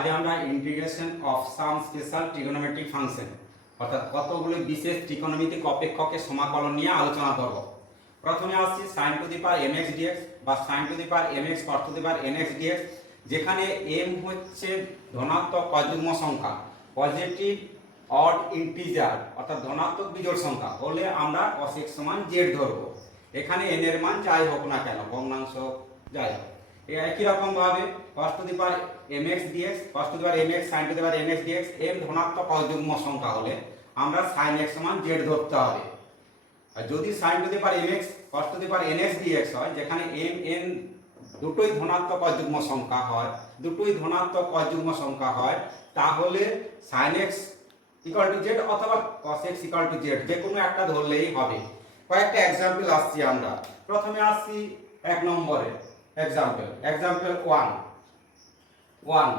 আজ আমরা integration of some special trigonometric function অর্থাৎ কতগুলো বিশেষ ত্রিকোণমিতিক অপেক্ষকের সমাকলন নিয়ে আলোচনা করব। প্রথমে আসছি sin to the power mx dx বা sin to the power mx cos to the power nx dx, যেখানে m হচ্ছে ধনাত্মক অযুগ্ম সংখ্যা, পজিটিভ অড ইন্টিজার অর্থাৎ ধনাত্মক বিজোড় সংখ্যা হলে আমরা cos x সমান z ধরব। এখানে n এর মান যাই হোক না কেন, ভগ্নাংশ যাই হোক, একই রকম ভাবে cos to the power mx dx, cos to the power mx sin to the power mx dx m ধনাত্মক অযুগ্ম সংখ্যা হলে আমরা sin x সমান z ধরতে হবে। আর যদি sin to the power mx cos to the power nx dx হয়, যেখানে m n দুটোই ধনাত্মক অযুগ্ম সংখ্যা হয়, তাহলে sin x equal to z অথবা cos x equal to z যে কোনো একটা ধরলেই হবে। কয়েকটা एग्जांपल আসছি আমরা। প্রথমে আসছি এক নম্বরে एग्जांपल 1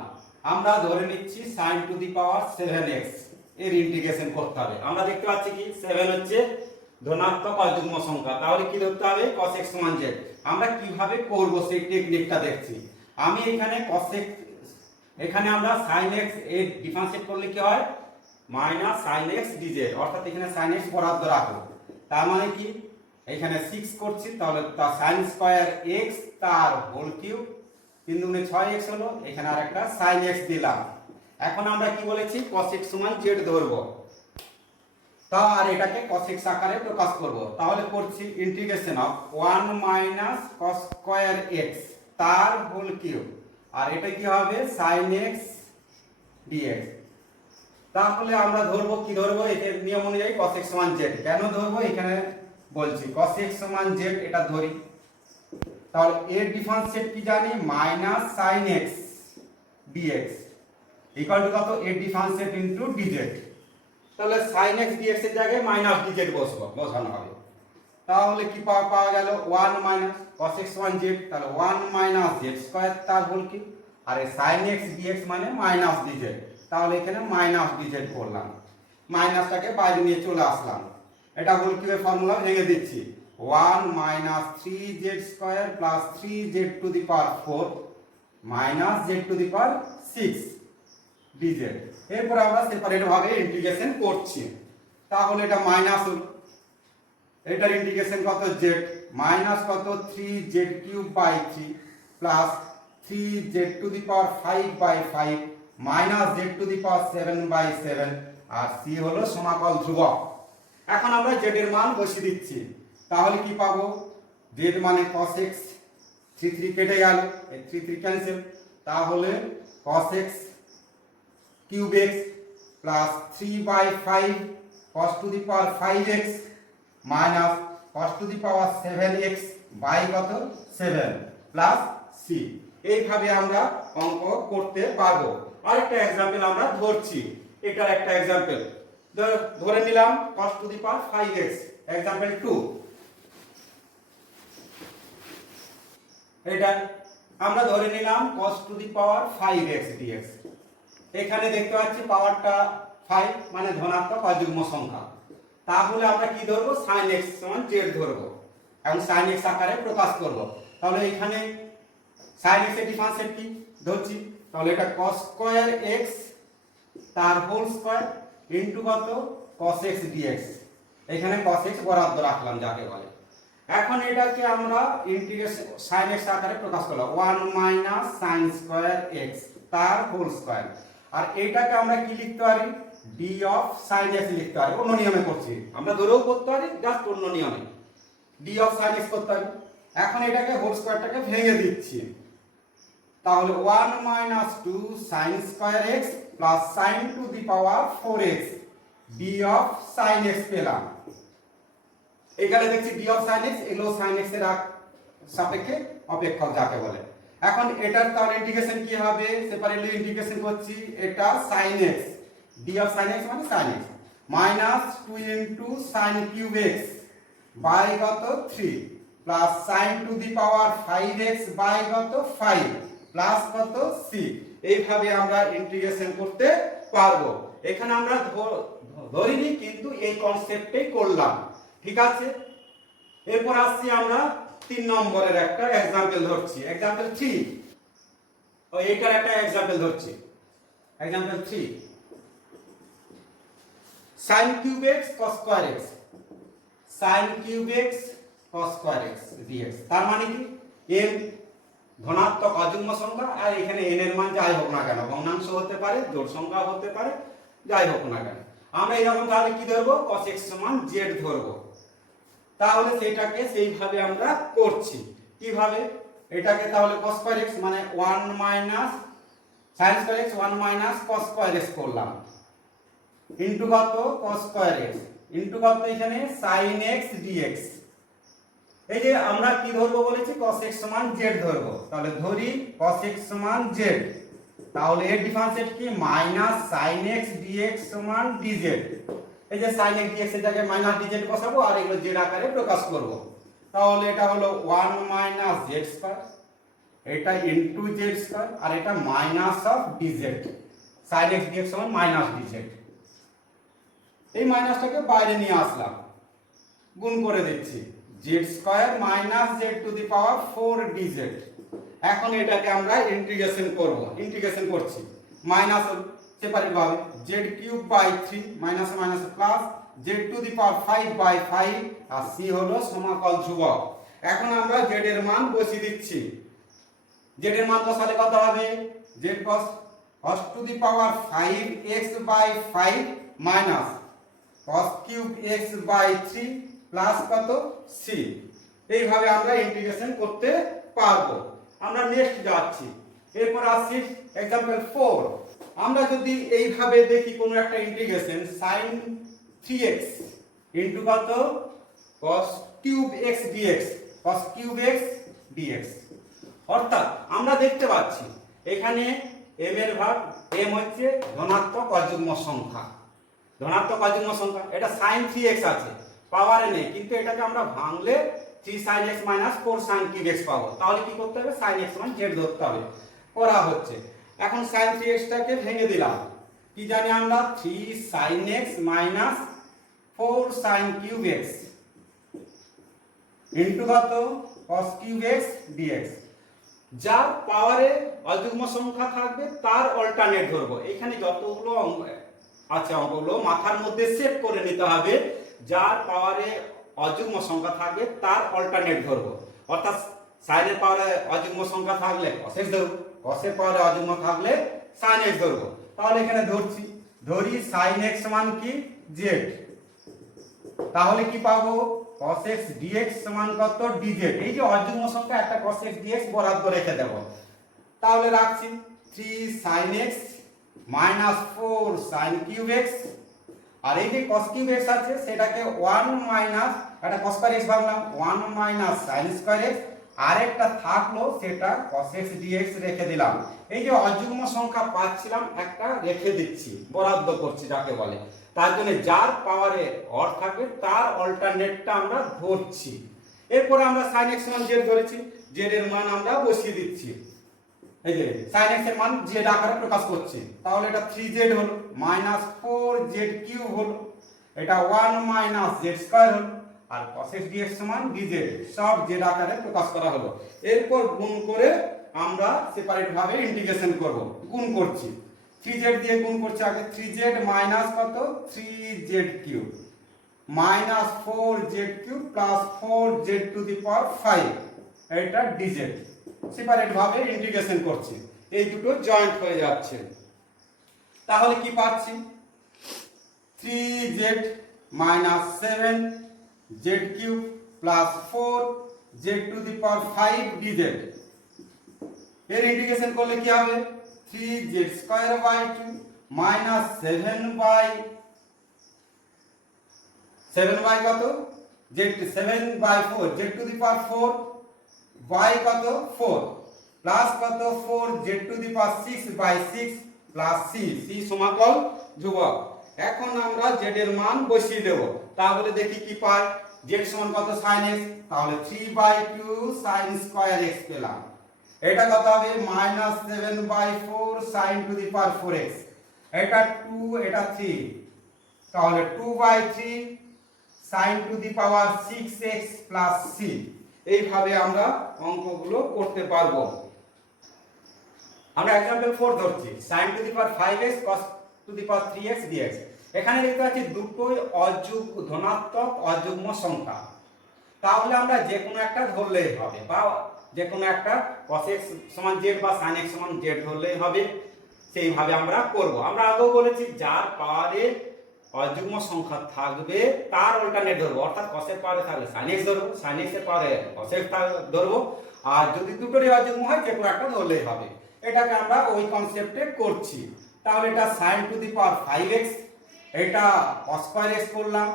আমরা ধরে নিচ্ছি sin to the power 7x এর ইন্টিগ্রেশন করতে হবে। আমরা দেখতে পাচ্ছি কি 7 হচ্ছে ধনাত্মক অযুগ্ম সংখ্যা, তাহলে কি ধরতে হবে cos x সমান z। আমরা কিভাবে করব সেই টেকনিকটা দেখছি। আমি এখানে cos x, এখানে আমরা sin x এর ডিফারেন্সিয়েট করলে কি হয় মাইনাস sin x dz, অর্থাৎ এখানে sin x বরাদ্দ রাখো। তার মানে কি এখানে 6 করছি, তাহলে তার sin স্কয়ার x তার হোল কিউব 3 দুগুণে 6x হলো, এখানে আরেকটা sin x দিলাম। এখন আমরা কি বলেছি cos x সমান z ধরব, তা আর এটাকে cos x আকারে প্রকাশ করব। তাহলে করছি integration of 1 minus cos square x তার হোল কিউব, আর এটা কি হবে sin x dx। তাহলে আমরা ধরবো কি ধরবো, এর নিয়ম অনুযায়ী cos x সমান z। কেন ধরবো এখানে বলছি, cos x সমান z এটা ধরি, তাহলে এর ডিফারেন্সিয়েট কি জানি minus sin x dx equal to কত, এর ডিফারেন্সিয়েট ইনটু dz। তাহলে sin x dx এর জায়গায় মাইনাস dz বসানো হবে। তাহলে কি পাওয়া গেল 1 মাইনাস cos x সমান z, তাহলে 1 মাইনাস z স্কয়ার তার হোল কিউব, আর এই sin x dx মানে মাইনাস dz, তাহলে এখানে মাইনাস dz করলাম, মাইনাসটাকে বাইরে নিয়ে চলে আসলাম। এটা হোল কিউবের ফর্মুলা ভেঙে দিচ্ছি, 1 minus 3z square plus 3z to the power 4 minus z to the power 6 dz। এরপর আমরা সেপারেট ভাবে ইন্টিগ্রেশন করছি, তাহলে এটা মাইনাস হলো, এটার ইন্টিগ্রেশন কত z মাইনাস কত 3z cube by 3 plus 3z to the power 5 by 5 minus z to the power 7 by 7, আর c হলো সমাকল ধ্রুবক। এখন আমরা z এর মান বসিয়ে দিচ্ছি, তাহলে কি পাবো z মানে cos x, 3 3 কেটে গেল, এই 3 3 ক্যান্সেল, তাহলে cos x cube x plus 3 by 5 cos to the power 5x minus cos to the power 7x by কত 7 প্লাস c। এইভাবে আমরা অঙ্ক করতে পারবো। আরেকটা एग्जांपल আমরা ধরছি, এটার একটা एग्जांपल ধরে নিলাম cos to the power 5x। Example 2, এটা আমরা ধরে নিলাম cos to the power 5x dx। এখানে দেখতে পাচ্ছি পাওয়ারটা 5 মানে ধনাত্মক অযুগ্ম সংখ্যা, তাহলে আমরা কি ধরব sin x সমান z ধরব এবং sin x আকারে প্রকাশ করব। তাহলে এখানে sin x এর ডিফারেন্সিয়েট কি ধরছি, তাহলে এটা cos স্কয়ার x তার হোল স্কয়ার ইনটু কত cos x dx, এখানে cos x বরাদ্দ রাখলাম যাকে বলে। এখন এটাকে আমরা ইন্টিগ্রেশন sin x আকারে প্রকাশ করলাম 1 মাইনাস sin স্কয়ার x তার হোল স্কয়ার, আর এটাকে আমরা কি লিখতে পারি d অফ sin x লিখতে পারি। অন্য নিয়মে করছি, আমরা ধরেও করতে পারি, জাস্ট অন্য নিয়মে d অফ sin x করতে পারি। এখন এটাকে হোল স্কয়ারটাকে ভেঙে দিচ্ছি, তাহলে 1 minus 2 sin square x plus sin to the power 4x d of sin x পেলাম। এখানে দেখছি d অফ sin x, এগুলো sin x এর সাপেক্ষে অপেক্ষক যাকে বলে। এখন এটার তাহলে ইন্টিগ্রেশন কি হবে, সেপারেটলি ইন্টিগ্রেশন করছি, এটা sin x d of sin x মানে sin x minus 2 into sin cube x by কত 3 plus sin to the power 5x by কত 5 প্লাস কত c। এইভাবে আমরা ইন্টিগ্রেশন করতে পারবো। এখানে আমরা ধরিনি, কিন্তু এই কনসেপ্টেই করলাম, ঠিক আছে। এরপর আসছি আমরা 3 নম্বরের একটা एग्जांपल ধরছি, एग्जांपल 3। এইটার একটা एग्जांपल ধরছি, example 3 sin cube x cos square x sin cube x cos square x dx তার মানে কি m ধনাত্মক অযুগ্ম সংখ্যা আর এখানে n এর মান যাই হোক না কেন ভগ্নাংশ হতে পারে জোড় সংখ্যা হতে পারে যাই হোক না কেন আমরা এরকম তাহলে কি ধরব cos x সমান z ধরব তাহলে সেটাকে সেইভাবে আমরা করছি কিভাবে এটাকে তাহলে cos square x মানে 1 minus sin square x 1 minus cos square x করলাম ইনটু কত cos square x ইনটু কত এখানে sin x dx এই যে আমরা কি ধরব বলেছি cos x সমান z ধরব তাহলে ধরি cos x সমান z তাহলে এর ডিফারেন্সিয়েট কি মাইনাস sin x dx সমান dz এই যে sin x dx এটাকে মাইনাস dz বসাবো আর এগুলো z আকারে প্রকাশ করব তাহলে এটা হলো 1 মাইনাস z স্কয়ার এটা ইনটু z স্কয়ার আর এটা minus of dz sin x dx সমান মাইনাস dz এই মাইনাসটাকে বাইরে নিয়ে আসলাম গুণ করে দিচ্ছি z square minus z to the power 4 dz এখন এটাকে আমরা ইন্টিগ্রেশন করব ইন্টিগ্রেশন করছি মাইনাস সেপারেট ভাবে z cube by 3 minus minus plus z to the power 5 by 5 আর c হলো সমাকল ধ্রুবক এখন আমরা z এর মান বসিয়ে দিচ্ছি z এর মান বসালে কত হবে z cos to the power 5x by 5 minus cos cube x by 3 plus কত c এইভাবে আমরা ইন্টিগ্রেশন করতে পারবো আমরা নেক্সট যাচ্ছি এরপর আসছি एग्जांपल 4 আমরা যদি এইভাবে দেখি কোন একটা ইন্টিগ্রেশন sin 3x ইনটু কত cos cube x dx cos cube x dx অর্থাৎ আমরা দেখতে পাচ্ছি এখানে m এর ভাগ m হচ্ছে ধনাত্মক অযুগ্ম সংখ্যা এটা sin 3x আছে পাওয়ারে নেই কিন্তু এটাকে আমরা ভাঙলে 3 sin x 4 sin cube x পাবো তাহলে কি করতে হবে sin x সমান z ধরতে হবে করা হচ্ছে এখন sin 3x টাকে ভেঙে দিলাম কি জানি আমরা 3 sin x 4 sin cube x into কত cos cube x dx যার পাওয়ারে অযুগ্ম সংখ্যা থাকবে তার অল্টারনেট ধরবো এখানে যতগুলো অঙ্ক আছে অঙ্কগুলো মাথার মধ্যে সেট করে নিতে হবে যার পাওয়ারে অযুগ্ম সংখ্যা থাকবে তার অল্টারনেট ধরব অর্থাৎ sin এর পাওয়ারে অযুগ্ম সংখ্যা থাকলে cos x ধরব cos এর পাওয়ারে অযুগ্ম থাকলে sin x ধরব তাহলে এখানে ধরি sin x সমান কি z তাহলে কি পাবো cos x dx সমান কত dz এই যে অযুগ্ম সংখ্যা একটা cos x dx বরাদ্দ রেখে দেব তাহলে রাখছি 3 sin x 4 sin cube x আর এই যে cos cube x আছে সেটাকে 1 মাইনাস এটা cos square x ভাঙলাম 1 minus sin square x আরেকটা থাকলো সেটা cos x dx রেখে দিলাম এই যে অযুগ্ম সংখ্যা পাচ্ছিলাম একটা রেখে দিচ্ছি বরাদ্দ করছি যাকে বলে তার জন্য যার পাওয়ারে অর থাকবে তার অল্টারনেটটা আমরা ধরছি এরপর আমরা sin x সমান z ধরেছি z এর মান আমরা বসিয়ে দিচ্ছি এই যে sin x এর মান z আকারে প্রকাশ করছি তাহলে এটা 3z হলো -4z³ হলো এটা 1 - z² হলো আর cos x dx সমান dz সব z আকারে প্রকাশ করা হলো এরপর গুণ করে আমরা সেপারেট ভাবে ইন্টিগ্রেশন করব গুণ করছি 3z দিয়ে গুণ করছি আগে 3z মাইনাস কত 3z³ -4z³ + 4z two the power 5 এটা dz সেপারেট ভাবে ইন্টিগ্রেশন করছি এই দুটো জয়েন্ট হয়ে যাচ্ছে তাহলে কি পাচ্ছি 3z - 7z³ + 4z two the power 5 dz এর ইন্টিগ্রেশন করলে কি হবে 3z² / 2 7 কত z 7/4 z to the power 4 y কত 4 প্লাস কত 4 z to the power 6/6 plus c c সমাকল ধ্রুবক এখন আমরা z এর মান বসিয়ে দেব তাহলে দেখি কি পাই z সমান কত sin x তাহলে 3/2 sin square x পেলাম এটা কত হবে -7/4 sin to the power 4x এটা 2 এটা 3 তাহলে 2/3 sin to the power 6x plus c এইভাবে আমরা অঙ্কগুলো করতে পারবো আমরা एग्जांपल 4 ধরছি sin to the power 5x cos to the power 3x dx। এখানে দেখতে পাচ্ছি দুটোই ধনাত্মক অযুগ্ম সংখ্যা, তাহলে আমরা যে কোনো একটা ধরলেই হবে, বা যে কোনো একটা cos x সমান z বা sin x সমান z ধরলেই হবে। সেইভাবে আমরা করব। আমরা আগেও বলেছি যার পাওয়ারে অযুগ্ম সংখ্যা থাকবে তার অল্টারনেট ধরবো, অর্থাৎ cos এর পাওয়ারে থাকলে sin x ধরবো, sin x এর পাওয়ারে cos x ধরবো, আর যদি দুটোরই অযুগ্ম হয় যে কোনো একটা ধরলেই হবে। এটাকে আমরা ওই কনসেপ্টে করছি। তাহলে এটা sin to the power 5x, এটা cos স্কয়ার x করলাম,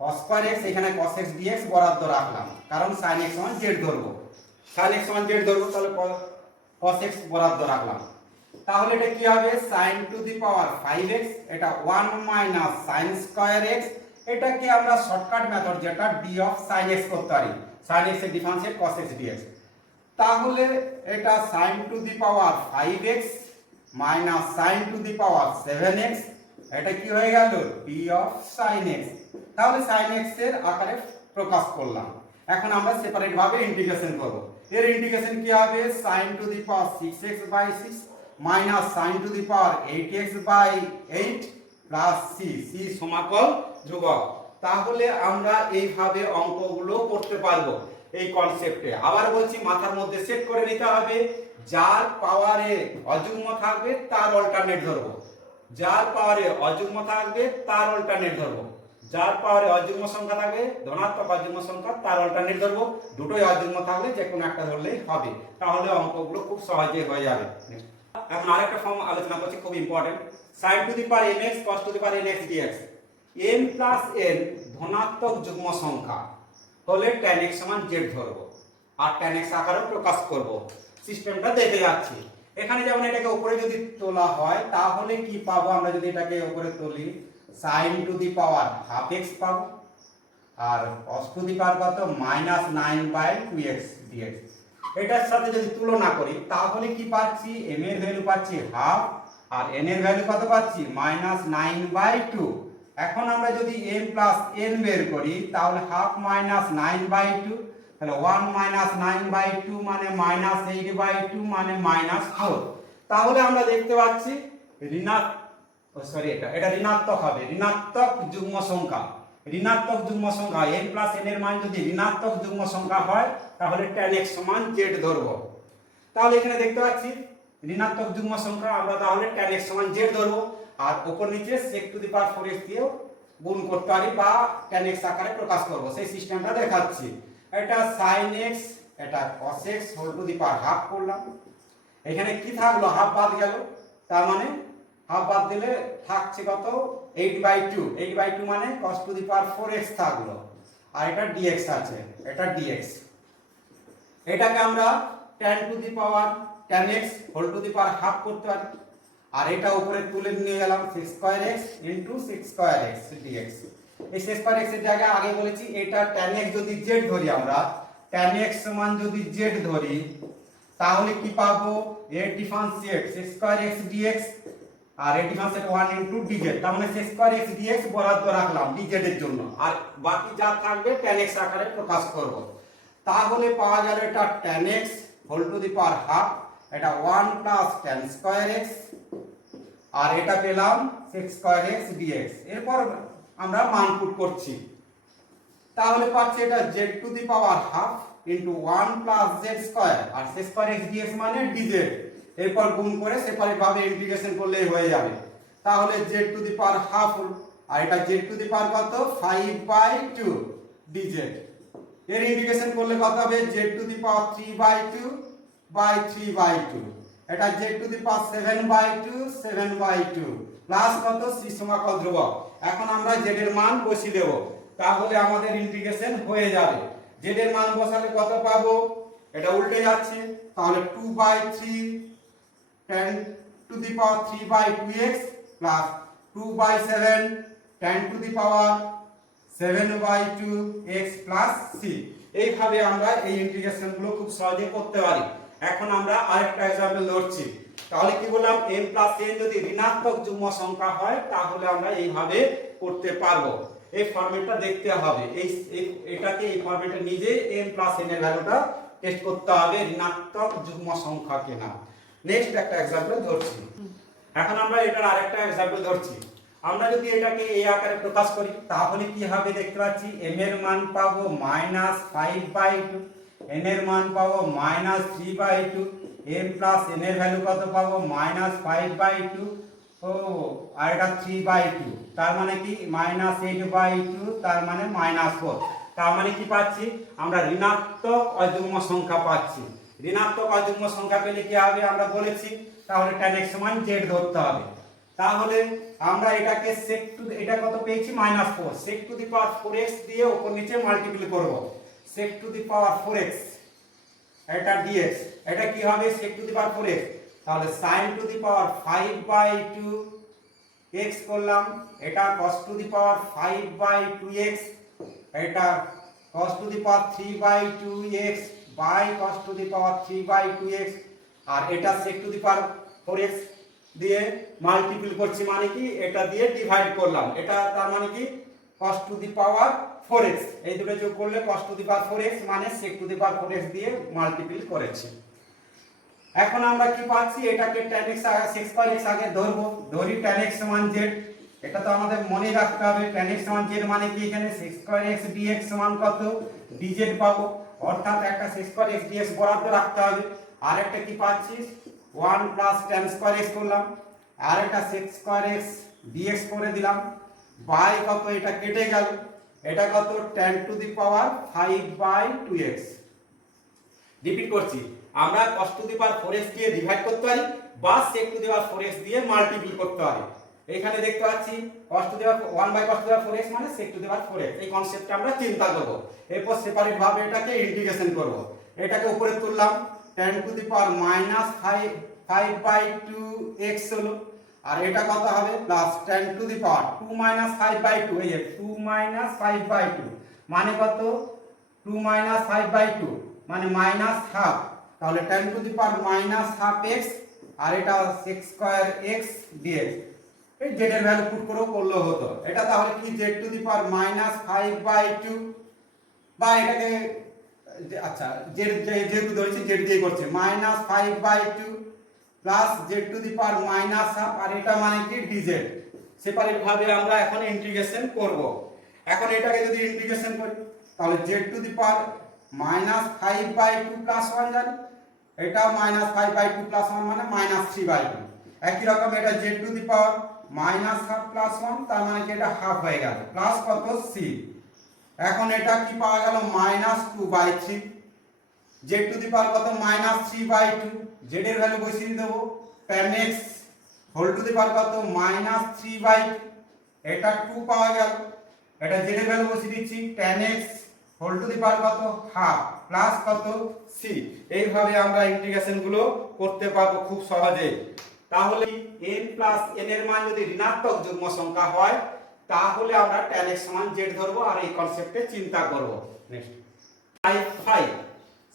cos স্কয়ার x, এখানে cos x dx বরাদ্দ রাখলাম, কারণ sin x সমান z ধরবো, sin x সমান z ধরবো, তাহলে cos x বরাদ্দ রাখলাম। তাহলে এটা কি হবে sin to the power 5x, এটা 1 মাইনাস sin স্কয়ার x, এটাকে আমরা শর্টকাট মেথড যেটা d অফ sin x করতে পারি, sin x এর ডিফারেন্সিয়েট cos x dx। তাহলে এটা sin to the power 5x minus sin to the power 7x, এটা কি হয়ে গেল d অফ sin x। তাহলে sin x এর আকারে প্রকাশ করলাম। এখন আমরা সেপারেট ভাবে ইন্টিগ্রেশন করব। এর ইন্টিগ্রেশন কি হবে sin to the power 6x by 6 minus sin to the power 8x by 8 plus c সমাকল ধ্রুবক। তাহলে আমরা এইভাবে অঙ্কগুলো করতে পারবো এই কনসেপ্টে। আবার বলছি মাথার মধ্যে সেট করে নিতে হবে, যার পাওয়ারে অযুগ্ম থাকবে তার অল্টারনেট ধরবো, যার পাওয়ারে অযুগ্ম থাকবে তার অল্টারনেট ধরবো, যার পাওয়ারে অযুগ্ম সংখ্যা থাকবে ধনাত্মক অযুগ্ম সংখ্যা তার অল্টারনেট ধরবো, দুটোই অযুগ্ম থাকলে যে কোনো একটা ধরলেই হবে। তাহলে অঙ্কগুলো খুব সহজে হয়ে যাবে। এখন আরেকটা ফর্ম আলোচনা করছি, খুব important, sin to the power mx cos to the power nx dx। m plus n ধনাত্মক যুগ্ম সংখ্যা হলে tan x সমান z ধরবো, আর tan x আকারে প্রকাশ করব। সিস্টেমটা দেখে যাচ্ছি। এখানে যেমন এটাকে উপরে যদি তোলা হয় তাহলে কি পাবো, আমরা যদি এটাকে উপরে তুলি sin to the power half x পাবো, আর cos টু দি পাওয়ার কত মাইনাস 9/2x dx। এটার সাথে যদি তুলনা করি তাহলে কি পাচ্ছি, m এর ভ্যালু পাচ্ছি হাফ, আর n এর ভ্যালু কত পাচ্ছি মাইনাস 9/2। এখন আমরা যদি m প্লাস n বের করি তাহলে হাফ মাইনাস 9/2, তাহলে 1 মাইনাস 9/2 মানে মাইনাস 8/2 মানে মাইনাস 4। তাহলে আমরা দেখতে পাচ্ছি এটা ঋণাত্মক হবে, ঋণাত্মক যুগ্ম সংখ্যা, ঋণাত্মক যুগ্ম সংখ্যা n প্লাস n এর মান যদি ঋণাত্মক যুগ্ম সংখ্যা হয় তাহলে tan x সমান z ধরবো। তাহলে এখানে দেখতে পাচ্ছি ঋণাত্মক যুগ্ম সংখ্যা, আমরা তাহলে tan x সমান z ধরবো, আর উপর নিচে sec two the power 4x দিয়েও গুণ করতে পারি বা tan x আকারে প্রকাশ করব, সেই সিস্টেমটা দেখাচ্ছি। এটা sin x, এটা cos x whole to the power half করলাম, এখানে কি থাকলো হাফ বাদ গেল, তার মানে হাফ বাদ দিলে থাকছে কত 8/2, 8/2 মানে cos to the power 4x থাকলো, আর এটা dx আছে, এটা dx। এটাকে আমরা tan to the power tan x whole to the power half করতে পারি, আর এটা উপরে তুলে নিয়ে গেলাম sec square x into sec square x dx। এই sec স্কয়ার x এর জায়গায় আগে বলেছি এটা tan x যদি z ধরি, আমরা tan x সমান যদি z ধরি তাহলে কি পাবো, এর differentiate sec square x dx, আর এর ডিফারেন্সিয়েট 1 ইনটু dz। তার মানে sec স্কয়ার x dx বরাদ্দ রাখলাম dz এর জন্য, আর বাকি যা থাকবে tan x আকারে প্রকাশ করব। তাহলে পাওয়া গেল এটা tan x whole to the power half, এটা 1 প্লাস tan স্কয়ার x, আর এটা পেলাম sec স্কয়ার x dx। এরপর আমরা মান পুট করছি, তাহলে পাচ্ছি এটা z to the power half into 1 plus z square, আর sec স্কয়ার x dx মানে dz। এরপর গুণ করে সেপারেট ভাবে ইন্টিগ্রেশন করলেই হয়ে যাবে। তাহলে z to the power half, আর এটা z টু দি পাওয়ার কত 5/2 dz। এর ইন্টিগ্রেশন করলে কত হবে z to the power 3/2 by 3/2, এটা z to the power 7/2 plus কত c সমাকল ধ্রুবক। এখন আমরা z এর মান বসিয়ে দেব, তাহলে আমাদের ইন্টিগ্রেশন হয়ে যাবে। z এর মান বসালে কত পাবো, এটা উল্টে যাচ্ছে, তাহলে 2/3 tan to the power 3/2x plus 2/7 tan to the power 7/2x plus c। এইভাবে আমরা এই ইন্টিগ্রেশন গুলো খুব সহজে করতে পারি। এখন আমরা আরেকটা एग्जांपल ধরছি। তাহলে কি বললাম, m প্লাস n যদি ঋণাত্মক যুগ্ম সংখ্যা হয় তাহলে আমরা এইভাবে করতে পারবো। এই ফরম্যাটটা দেখতে হবে, এটাকে এই ফরম্যাটে নিজে m প্লাস n এর ভ্যালুটা টেস্ট করতে হবে ঋণাত্মক যুগ্ম সংখ্যা কিনা। নেক্সট একটা एग्जांपल ধরছি। এখন আমরা এটার আরেকটা एग्जांपल ধরছি। আমরা যদি এটাকে এই আকারে প্রকাশ করি তাহলে কি হবে দেখতে পাচ্ছি m এর মান পাবো -5/2, n এর মান পাবো -3/2, m প্লাস n এর ভ্যালু কত পাবো -5/2 ও আর এটা 3/2, তার মানে কি -8/2, তার মানে -4। তার মানে কি পাচ্ছি আমরা ঋণাত্মক অযুগ্ম সংখ্যা পাচ্ছি। ঋণাত্মক অযুগ্ম সংখ্যা পেলে কি হবে আমরা বলেছি, তাহলে tan x সমান z ধরতে হবে। তাহলে আমরা এটাকে sec টু এটা কত পেয়েছি -4, sec two the power 4x দিয়ে উপর নিচে মাল্টিপ্লাই করব, sec two the power 4x এটা dx, এটা কি হবে sec two the power 4x, তাহলে sin to the power 5/2 x করলাম, এটা cos to the power 5/2x, এটা cos to the power 3/2x by cos to the power 3/2x, আর এটা sec two the power 4x দিয়ে multiply করছি, মানে কি এটা দিয়ে ডিভাইড করলাম, এটা তার মানে কি cos to the power 4x, এই দুটো যোগ করলে cos to the power 4x মানে sec two the power 4x দিয়ে মাল্টিপ্লাই করেছি। এখন আমরা কি পাচ্ছি এটাকে tan x sec square x আগে ধরবো, ধরি tan x সমান z, এটা তো আমাদের মনে রাখতে হবে tan x সমান z মানে কি এখানে sec স্কয়ার x dx সমান কত dz পাবো, অর্থাৎ একটা sec স্কয়ার x dx বরাদ্দ রাখতে হবে। আর একটা কি পাচ্ছি 1 প্লাস tan স্কয়ার x করলাম, আর একটা sec স্কয়ার x dx করে দিলাম, বাই কত এটা কেটে গেল, এটা কত tan to the power 5/2x। Repeat করছি, আমরা cos to the power 4x দিয়ে ডিভাইড করতে পারি বা sec two the power 4x দিয়ে মাল্টিপ্লাই করতে পারি। এখানে দেখতে পাচ্ছি cos to the power 1/cos two the power 4x মানে sec two the power 4x, এই কনসেপ্টটা আমরা চিন্তা করব। এরপর সেপারেট ভাবে এটাকে ইন্টিগ্রেশন করব, এটাকে উপরে তুললাম tan to the power -5/2x হলো, আর এটা কত হবে plus tan to the power 2 5/2, এই যে 2 5/2 মানে কত 2 5/2 মানে -1/2, তাহলে tan to the power -1/2x, আর এটা sec স্কয়ার x dx, এই z এর ভ্যালু পুট করলেও হতো, এটা তাহলে কি z টু দি পাওয়ার -5/2 বা এটাকে আচ্ছা যেহেতু ধরেছি z দিয়ে করছে -5/2 প্লাস z টু দি পাওয়ার -1/2, আর এটা মানে কি dz। সেপারেট ভাবে আমরা এখন ইন্টিগ্রেশন করব। এখন এটাকে যদি ইন্টিগ্রেশন করি তাহলে z to the power -5/2 plus 1 জানি, এটা -5/2 প্লাস 1 মানে -3/2, একই রকম এটা z to the power -1/2 plus 1, তার মানে কি এটা হাফ হয়ে গেল, প্লাস কত c। এখন এটা কি পাওয়া গেল -2/3, z টু দি পাওয়ার কত -3/2, z এর ভ্যালু বসিয়ে দেব, tan x whole to the power কত -3/2, এটা 2 পাওয়া গেল, এটা z এর ভ্যালু বসিয়ে দিচ্ছি tan x whole to the power কত হাফ প্লাস কত c। এইভাবে আমরা ইন্টিগ্রেশন গুলো করতে পারবো খুব সহজে। তাহলে n প্লাস n এর মান যদি ঋণাত্মক যুগ্ম সংখ্যা হয় তাহলে আমরা tan x সমান z ধরবো, আর এই কনসেপ্টে চিন্তা করব। Next 5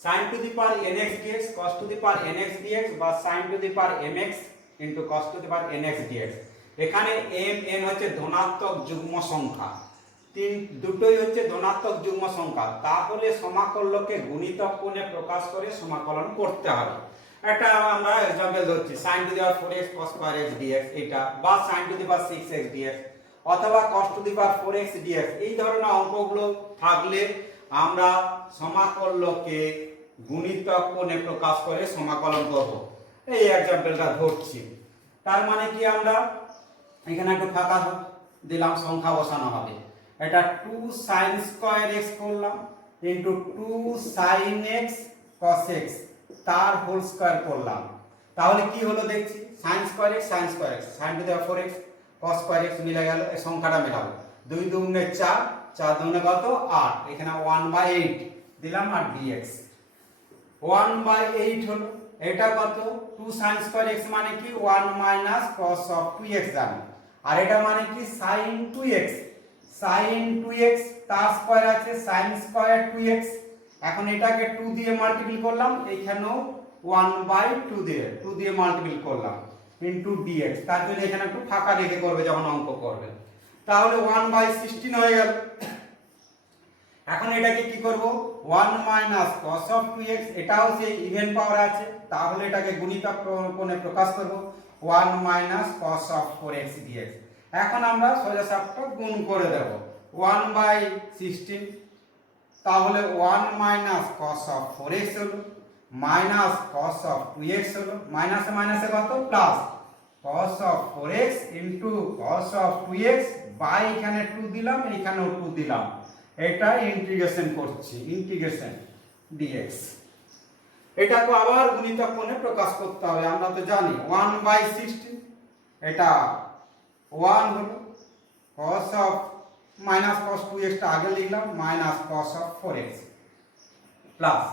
sin to the power nx dx cos to the power nx dx বা sin to the power mx cos to the power nx dx। এখানে m n হচ্ছে ধনাত্মক যুগ্ম সংখ্যা, দুটোই হচ্ছে ধনাত্মক যুগ্ম সংখ্যা, তাহলে সমাকলনকে গুণিতক কোণে প্রকাশ করে সমাকলন করতে হবে। এটা আমরা एग्जांपल ধরছি sin to the power 4x cos square x dx, এটা বা sin to the power 6x dx অথবা cos to the power 4x dx। এই ধরনের অঙ্কগুলো থাকলে আমরা সমাকলনকে গুণিতক কোণে প্রকাশ করে সমাকলন করব। এই एग्जांपलটা ধরছি, তার মানে কি আমরা এখানে একটু ফাঁকা দিলাম, সংখ্যা বসানো হবে, এটা 2 sin স্কয়ার x করলাম into 2 sin x cos x তার হোল স্কয়ার করলাম, তাহলে কি হলো দেখছি sin square x sin square x sin to the power 4x cos square x মিলে গেল, এই সংখ্যাটা মেলাবো, 2 2 4 4 2 কত 8, এখানে 1/8 দিলাম আর dx 1/8 হলো, এটা কত 2 sin স্কয়ার x মানে কি 1 cos of 2x জানি, আর এটা মানে কি sin 2x তার স্কয়ার আছে sin স্কয়ার 2x। এখন এটাকে 2 দিয়ে মাল্টিপ্লাই করলাম, এইখানেও 1/2 দিয়ে মাল্টিপ্লাই করলাম ইনটু dx, তার জন্য এখানে একটু ফাঁকা রেখে করবে যখন অঙ্ক করবে, তাহলে 1/16 হয়ে গেল। এখন এটাকে কি করব 1 মাইনাস cos অফ 2x, এটাও সেই ইভেন পাওয়ার আছে, তাহলে এটাকে গুণিতক কোণে প্রকাশ করব 1 minus cos of 4x dx। এখন আমরা সোজা সাপটা গুণ করে দেব 1/16, তাহলে 1 মাইনাস cos অফ 4x হলো মাইনাস cos অফ 2x হলো, মাইনাসে মাইনাসে কত plus cos of 4x into cos of 2x by এখানে 2 দিলাম, এখানেও 2 দিলাম, এটা ইন্টিগ্রেশন করছি, ইন্টিগ্রেশন dx। এটাকে আবার গুণিতক কোণে প্রকাশ করতে হবে, আমরা তো জানি 1/16, এটা 1 হলো cos of minus cos 2x টা আগে লিখলাম minus cos of 4x plus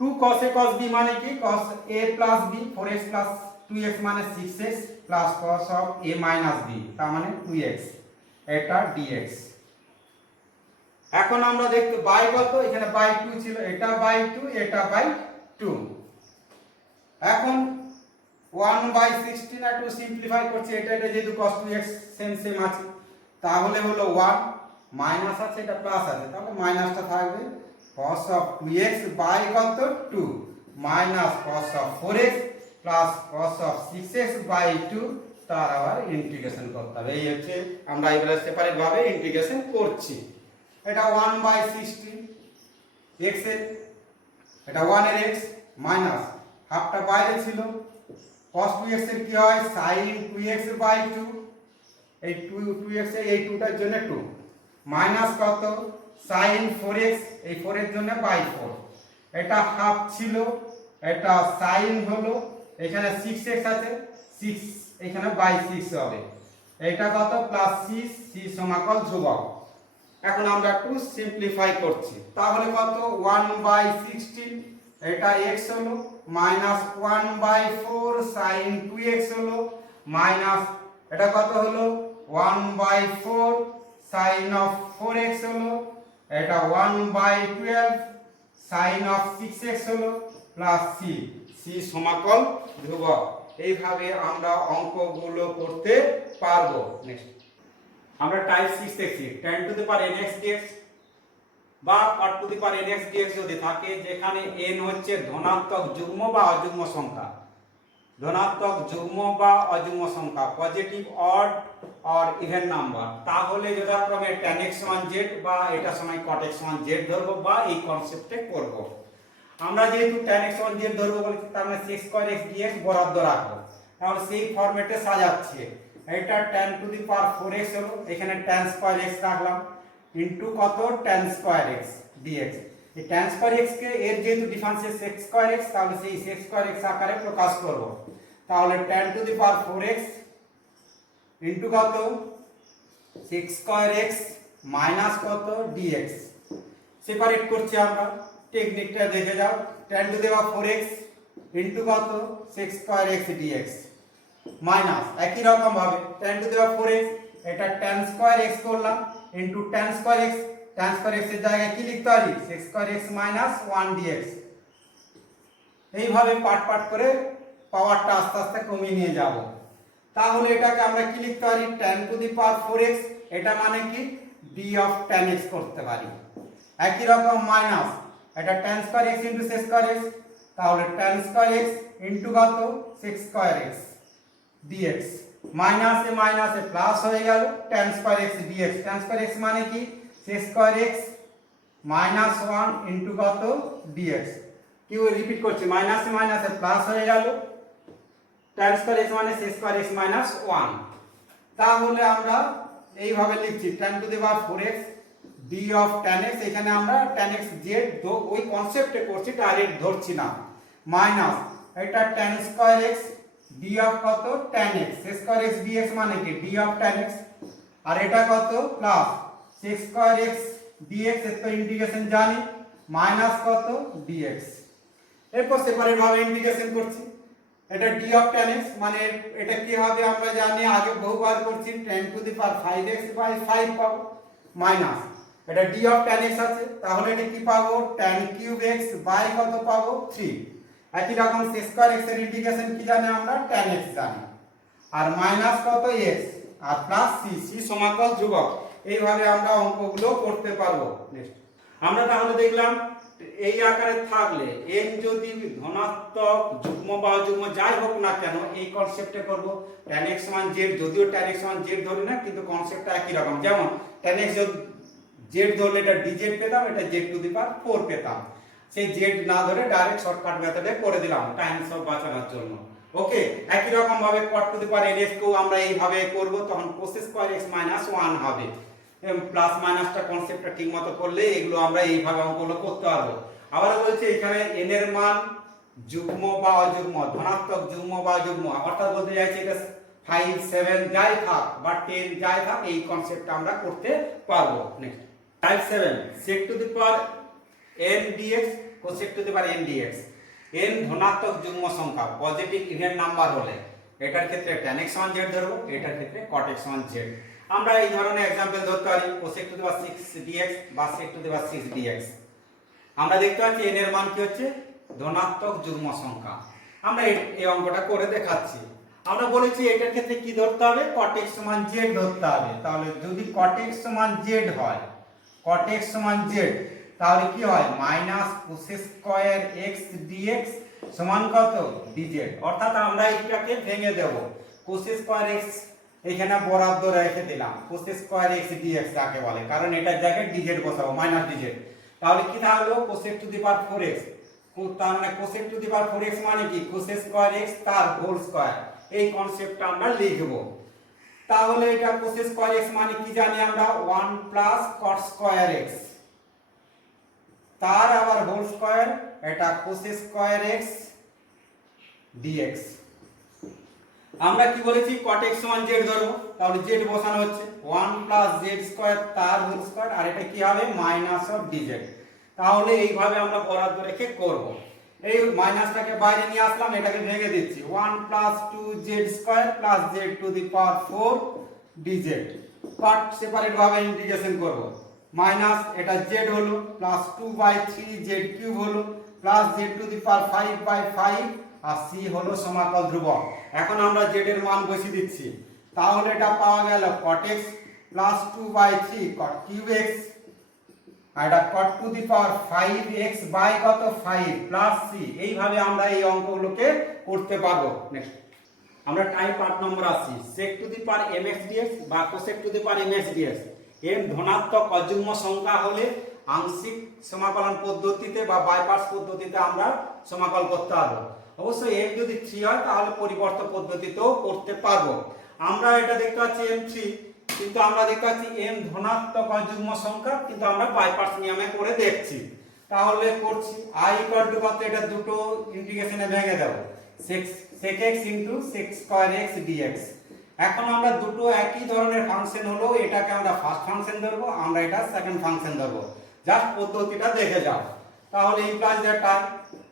2 cos a cos b মানে কি cos a plus b, 4x plus 2x মানে 6x plus cos of a minus b তার মানে 2x, এটা dx। এখন আমরা দেখতে বাই কত, এখানে বাই 2 ছিল, এটা বাই 2, এটা বাই 2। এখন 1/16 একটু সিম্পলিফাই করছি, এটা যেহেতু cos 2x সেম সেম আছে, তাহলে হলো 1 মাইনাস আছে, এটা প্লাস আছে, তাহলে মাইনাসটা থাকবে cos অফ 2x বাই কত 2 minus cos of 4x plus cos of 6x by 2, তার আবার ইন্টিগ্রেশন করতে হবে। এই হচ্ছে আমরা এবারে সেপারেট ভাবে ইন্টিগ্রেশন করছি। এটা 1/16 x এর, এটা 1 এর x মাইনাস হাফটা বাইরে ছিল, cos 2x এর কি হয় sin 2x বাই 2, এই 2x এর এই 2টার জন্য 2 মাইনাস কত sin 4x, এই 4 এর জন্য বাই 4, এটা হাফ ছিল, এটা sin হলো, এখানে 6x আছে 6, এখানে বাই 6 হবে, এটা কত প্লাস 6 c সমাকল ধ্রুবক। এখন আমরা একটু সিম্পলিফাই করছি, তাহলে কত 1/16, এটা x হলো মাইনাস 1/4 sin 2x হলো মাইনাস এটা কত হলো 1/4 sin of 4x হলো, এটা 1/12 sin of 6x হলো প্লাস c, c সমাকল ধ্রুবক। এইভাবে আমরা অঙ্কগুলো করতে পারবো। নেক্সট আমরা টাইপ 6 দেখছি, tan to the power nx dx বা cot to the power nx dx যদি থাকে, যেখানে n হচ্ছে ধনাত্মক যুগ্ম বা অযুগ্ম সংখ্যা, ধনাত্মক যুগ্ম বা অযুগ্ম সংখ্যা, positive odd or even number, তাহলে যথাক্রমে tan x সমান z বা এটা সময় cot x সমান z ধরবো বা এই কনসেপ্টে করব। আমরা যেহেতু tan x সমান z ধরবো বলেছি, তার মানে sec square x dx বরাদ্দ রাখবো, তাহলে সেই ফরম্যাটে সাজাচ্ছি। এটা tan to the power 4x হলো, এখানে tan স্কয়ার x রাখলাম ইনটু কত tan স্কয়ার x dx। এই tan স্কয়ার x কে এর যেহেতু ডিফারেন্সিয়েট sec স্কয়ার x, তাহলে সেই sec স্কয়ার x আকারে প্রকাশ করব। তাহলে tan to the power 4x into কত sec স্কয়ার x মাইনাস কত dx। সেপারেট করছি আমরা, টেকনিকটা দেখে যাও, tan to the power 4x into কত sec square x dx minus একই রকম ভাবে tan to the power 4x, এটা tan স্কয়ার x করলাম into tan square x, tan square x এর জায়গায় কি লিখতে পারি sec square x minus 1 dx। এইভাবে পার্ট পার্ট করে পাওয়ারটা আস্তে আস্তে কমিয়ে নিয়ে যাব। তাহলে এটাকে আমরা কি লিখতে পারি tan to the power 4x, এটা মানে কি d অফ tan x করতে পারি। একই রকম মাইনাস এটা tan square x into sec square x, তাহলে tan স্কয়ার x ইনটু কত sec স্কয়ার x dx, মাইনাসে মাইনাসে প্লাস হয়ে গেল tan square x dx। tan square x মানে কি sec square x minus 1 into কত dx। কি রিপিট করছি, মাইনাসে মাইনাসে প্লাস হয়ে গেল tan স্কয়ার x মানে sec স্কয়ার x মাইনাস 1। তাহলে আমরা এইভাবে লিখছি tan to the power 4x d of tan x, এখানে আমরা tan x z ওই কনসেপ্টে করছি, ডাইরেক্ট ধরছি না, মাইনাস এটা tan square x d of কত tan x, sec square x dx মানে কি d অফ tan x, আর এটা কত plus sec square x dx, এর তো ইন্টিগ্রেশন জানি, মাইনাস কত dx। এরপর সেপারেট ভাবে ইন্টিগ্রেশন করছি, এটা d অফ tan x মানে এটা কি হবে আমরা জানি, আগে বহুবার করছি, tan to the power 5x by 5 পাবো, মাইনাস এটা d অফ tan x আছে, তাহলে এটা কি পাবো tan কিউব x বাই কত পাবো 3। একই রকম sec স্কয়ার x এর ইন্টিগ্রেশন কি জানি আমরা tan x জানি, আর মাইনাস কত x আর প্লাস c, c সমাকল ধ্রুবক। এইভাবে আমরা অঙ্কগুলো করতে পারবো। নেক্সট আমরা তাহলে দেখলাম এই আকারে থাকলে n যদি ধনাত্মক যুগ্ম বা অযুগ্ম যাই হোক না কেন এই কনসেপ্টে করব। tan x সমান z, যদিও tan x সমান z ধরি না কিন্তু কনসেপ্টটা একই রকম। যেমন tan x z ধরলে এটা dz পেতাম, এটা z টু দি পাওয়ার 4 পেতাম। সেই z না ধরে ডাইরেক্ট শর্টকাট মেথডে করে দিলাম টাইম সব বাঁচানোর জন্য। ওকে, একই রকম ভাবে cot to the power ns কেও আমরা এইভাবে করব, তখন cos স্কয়ার x মাইনাস 1 হবে। প্লাস মাইনাসটা কনসেপ্টটা ঠিকমতো করলে এগুলো আমরা এইভাবে অঙ্কগুলো করতে পারবো। আবার বলছে এখানে n এর মান যুগ্ম বা অযুগ্ম, ধনাত্মক যুগ্ম বা অযুগ্ম, অর্থাৎ বলতে চাইছে এটা 5 7 যাই থাক বা 10 যাই থাক এই কনসেপ্টটা আমরা করতে পারবো। Next type 7 sec two the power n dx cosec two the power n dx। n ধনাত্মক যুগ্ম সংখ্যা পজিটিভ ইভেন নাম্বার হলে এটার ক্ষেত্রে tan x সমান z ধরবো, এটার ক্ষেত্রে cot x সমান z। আমরা এই ধরনের एग्जांपल ধরতে পারি cosec two the power 6 dx বা sec two the power 6 dx। আমরা দেখতে পাচ্ছি n এর মান কি হচ্ছে ধনাত্মক যুগ্ম সংখ্যা। আমরা এই অঙ্কটা করে দেখাচ্ছি। আমরা বলেছি এটার ক্ষেত্রে কি ধরতে হবে, cot x সমান z ধরতে হবে। তাহলে যদি cot x সমান z হয়, cot x সমান z, তাহলে কি হয় minus cos square x dx সমান কত dz। অর্থাৎ আমরা এটাকে ভেঙে দেব, cos স্কয়ার x এখানে বরাদ্দ রেখে দিলাম, cos স্কয়ার x dx যাকে বলে, কারণ এটার জায়গায় dz বসাবো মাইনাস dz। তাহলে কি থাকলো cosec two the power 4x, তার মানে cosec two the power 4x মানে কি cos স্কয়ার x তার হোল স্কয়ার। এই কনসেপ্টটা আমরা লিখব। তাহলে এটা cos স্কয়ার x মানে কি জানি আমরা 1 প্লাস cot স্কয়ার x তার আবার হোল স্কয়ার, এটা cos স্কয়ার x dx। আমরা কি বলেছি cot x সমান z ধরবো, তাহলে z বসানো হচ্ছে 1 প্লাস z স্কয়ার তার হোল স্কয়ার, আর এটা কি হবে মাইনাস অফ dz। তাহলে এইভাবে আমরা বরাদ্দ রেখে করব। এই মাইনাসটাকে বাইরে নিয়ে আসলাম, এটাকে ভেঙে দিচ্ছি 1 plus 2z square plus z to the power 4 dz। Part separate ভাবে ইন্টিগ্রেশন করব। মাইনাস এটা z হলো প্লাস 2/3 z কিউব হলো plus z to the power 5/5 আর c হলো সমাকল ধ্রুবক। এখন আমরা z এর মান বসিয়ে দিচ্ছি। তাহলে এটা পাওয়া গেল cot x plus 2/3 cot cube x, আর এটা cot to the power 5x by কত 5 প্লাস c। এইভাবে আমরা এই অঙ্কগুলোকে করতে পারবো। নেক্সট আমরা টাইপ 8 নম্বর আসি sec two the power mx dx বা cosec two the power mx dx। m ধনাত্মক অযুগ্ম সংখ্যা হলে আংশিক সমাকলন পদ্ধতিতে বা বাইপার্টস পদ্ধতিতে আমরা সমাকল করতে পারবো। অবশ্যই m যদি 3 হয় তাহলে পরিবর্তন পদ্ধতিতেও করতে পারবো। আমরা এটা দেখতে পাচ্ছি m3, কিন্তু আমরা দেখতে পাচ্ছি m ধনাত্মক অযুগ্ম সংখ্যা, কিন্তু আমরা বাইপার্টস নিয়মে করে দেখছি। তাহলে করছি i ইকুয়াল টু কত, এটা দুটো ইন্টিগ্রেশনে ভেঙে দেব sec x into sec square x dx। এখন আমরা দুটো একই ধরনের ফাংশন হলো, এটাকে আমরা ফার্স্ট ফাংশন ধরবো, আমরা এটা সেকেন্ড ফাংশন ধরবো। জাস্ট পদ্ধতিটা দেখে যাও। তাহলে implies that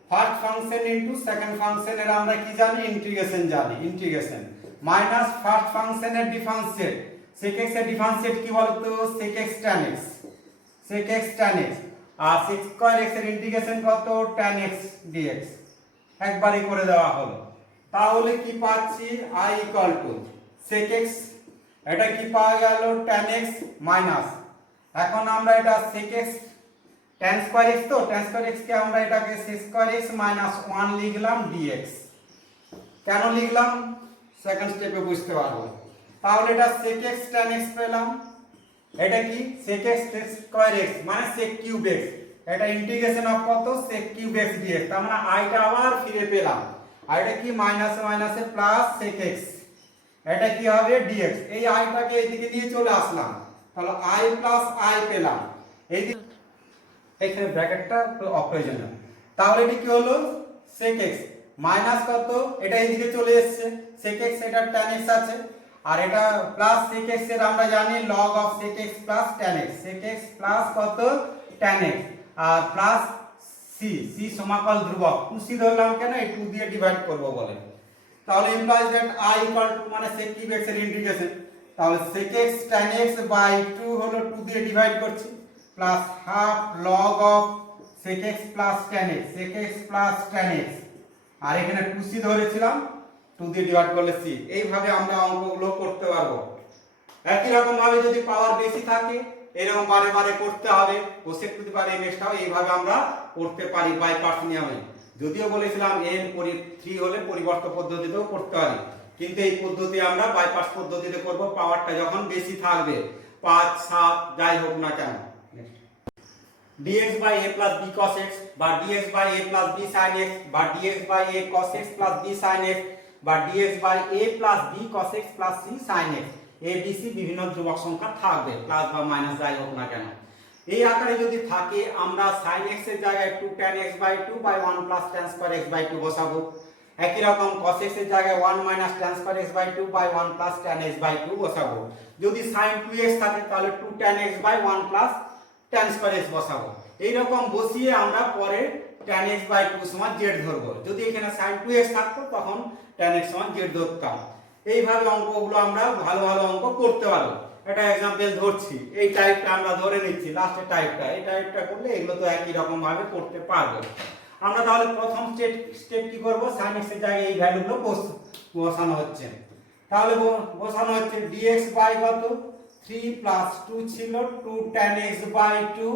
first function into second ফাংশনের আমরা কি জানি ইন্টিগ্রেশন জানি। ইন্টিগ্রেশন মাইনাস ফার্স্ট ফাংশনের ডিফারেন্সিয়েট, sec x এর ডিফারেন্সিয়েট কি বলতো sec x tan x, sec x tan x, আর sec স্কয়ার x এর ইন্টিগ্রেশন কত tan x dx। একবারই করে দেওয়া হলো। তাহলে কি পাচ্ছি i equal two sec x, এটা কি পাওয়া গেল tan x মাইনাস, এখন আমরা এটা sec x tan square x, তো tan স্কয়ার x কে আমরা এটাকে sec স্কয়ার x মাইনাস 1 লিখলাম dx। কেন লিখলাম সেকেন্ড স্টেপে বুঝতে পারবো। তাহলে এটা sec x tan x পেলাম, এটা কি sec x স্কয়ার x মানে sec কিউব x, এটা ইন্টিগ্রেশন অফ কত sec কিউব x dx। তার মানে i টা আবার ফিরে পেলাম, আর এটা কি মাইনাস মাইনাসে প্লাস sec x, এটা কি হবে dx। এই i টাকে এইদিকে নিয়ে চলে আসলাম, তাহলে i প্লাস i পেলাম। এইদিকে এখানে ব্র্যাকেটটা অপ্রয়োজনীয়। তাহলে এটা কি হলো sec x মাইনাস কত, এটা এইদিকে চলে এসেছে sec x, এটা tan x আছে, আর এটা প্লাস sec x এর আমরা জানি log of sec x plus tan x, sec x plus কত tan x, আর প্লাস c, c সমাকল ধ্রুবক। 2c ধরলাম কেন, এই 2 দিয়ে ডিভাইড করব বলে। তাহলে implies that i equal to মানে sec কিউব x এর ইন্টিগ্রেশন, তাহলে sec x tan x by 2 হলো 2 দিয়ে ডিভাইড করছি plus half log of sec x plus tan x, sec x plus tan x, আর এখানে 2c ধরেছিলাম 2 দিয়ে ডিভাইড করলে c। এইভাবে আমরা অঙ্কগুলো করতে পারবো। একই রকম ভাবে যদি পাওয়ার বেশি থাকে এরকম বারে বারে করতে হবে, cosec two the power m টাও এইভাবে আমরা করতে পারি বাই পার্টস নিয়মে। যদিও বলেছিলাম n 3 হলে পরিবর্ত পদ্ধতিতেও করতে পারি, কিন্তু এই পদ্ধতি আমরা বাই পার্টস পদ্ধতিতে করব পাওয়ারটা যখন বেশি থাকবে, 5 7 যাই হোক না কেন। dx by a plus b cos x বা dx by a plus b sin x বা dx by a cos x plus b sin x বা dx by a plus b cos x plus c sin x, a b c বিভিন্ন ধ্রুবক সংখ্যা থাকবে, plus বা minus যাই হোক না কেন। এই আকারে যদি থাকে আমরা sin x এর জায়গায় 2 tan x by 2 by 1 plus tan square x by 2 বসাবো। একই রকম cos x এর জায়গায় 1 minus tan square x by 2 by 1 plus tan x by 2 বসাবো। যদি sin 2x থাকে তাহলে 2 tan x by 1 plus tan square x বসাবো। এই রকম বসিয়ে আমরা পরে tan x by 2 সমান z ধরবো। যদি এখানে sin 2x থাকতো তখন tan x সমান z ধরতাম। এইভাবে অঙ্কগুলো আমরা ভালো ভালো অঙ্ক করতে পারবো। এটা एग्जांपल ধরছি, এই টাইপটা আমরা ধরে নিচ্ছি, লাস্টের টাইপটা, এই টাইপটা করলে এগুলো তো একই রকম ভাবে করতে পারবো। আমরা তাহলে প্রথম স্টেপ কি করব, sin x এর জায়গায় এই ভ্যালুগুলো বসানো হচ্ছে। তাহলে বসানো হচ্ছে dx বাই কত 3 প্লাস 2 ছিল 2 tan x বাই 2